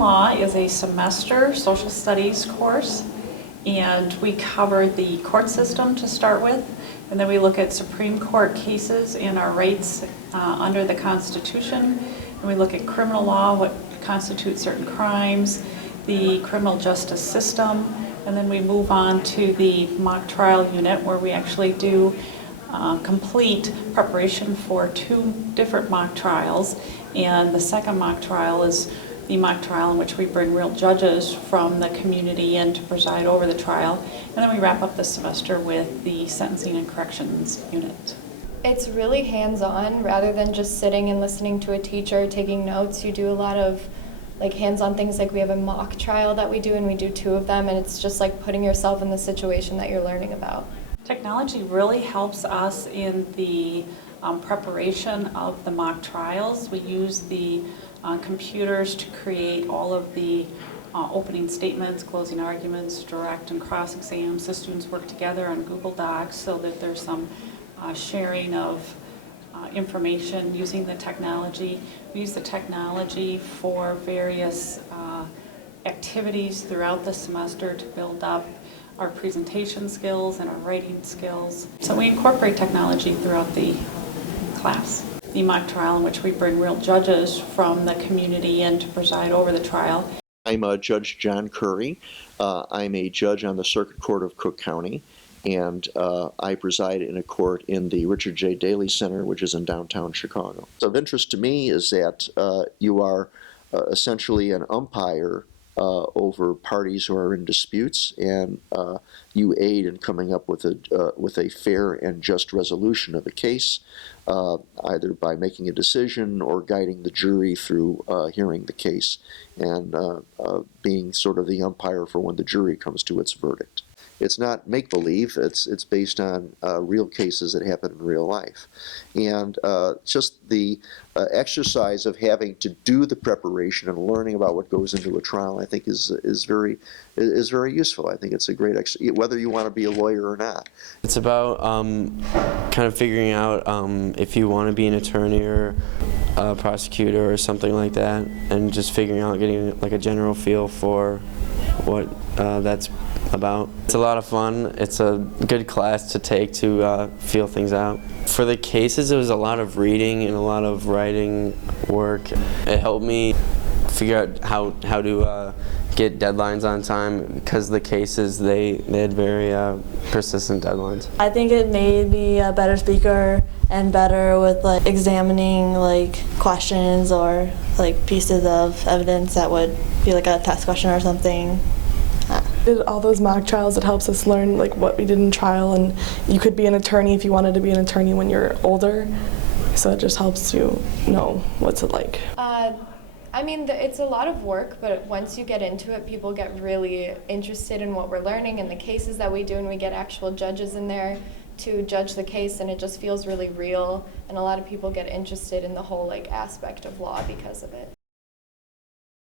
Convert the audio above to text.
Law is a semester social studies course, and we cover the court system to start with, and then we look at Supreme Court cases and our rights under the Constitution, and we look at criminal law, what constitutes certain crimes, the criminal justice system, and then we move on to the mock trial unit where we actually do complete preparation for 2 different mock trials, and the second mock trial is the mock trial in which we bring real judges from the community in to preside over the trial, and then we wrap up the semester with the sentencing and corrections unit. It's really hands-on rather than just sitting and listening to a teacher, taking notes. You do a lot of hands-on things, like we have a mock trial that we do, and we do 2 of them, and it's just like putting yourself in the situation that you're learning about. Technology really helps us in the preparation of the mock trials. We use the computers to create all of the opening statements, closing arguments, direct and cross exams. The students work together on Google Docs so that there's some sharing of information using the technology. We use the technology for various activities throughout the semester to build up our presentation skills and our writing skills. So we incorporate technology throughout the class. The mock trial in which we bring real judges from the community in to preside over the trial. I'm Judge John Curry. I'm a judge on the Circuit Court of Cook County, and I preside in a court in the Richard J. Daley Center, which is in downtown Chicago. Of interest to me is that you are essentially an umpire over parties who are in disputes, and you aid in coming up with a fair and just resolution of a case, either by making a decision or guiding the jury through hearing the case, and being sort of the umpire for when the jury comes to its verdict. It's not make-believe, it's based on real cases that happen in real life. And just the exercise of having to do the preparation and learning about what goes into a trial, I think is very useful. I think it's a great exercise, whether you want to be a lawyer or not. It's about kind of figuring out if you want to be an attorney or a prosecutor or something like that, and just figuring out, getting like a general feel for what that's about. It's a lot of fun. It's a good class to take to feel things out. For the cases, it was a lot of reading and a lot of writing work. It helped me figure out how to get deadlines on time, because the cases, they had very persistent deadlines. I think it made me a better speaker and better with examining questions or pieces of evidence that would be a test question or something. Did all those mock trials, it helps us learn what we did in trial, and you could be an attorney if you wanted to be an attorney when you're older, so it just helps you know what's it like. I mean, it's a lot of work, but once you get into it, people get really interested in what we're learning and the cases that we do, and we get actual judges in there to judge the case, and it just feels really real, and a lot of people get interested in the whole aspect of law because of it.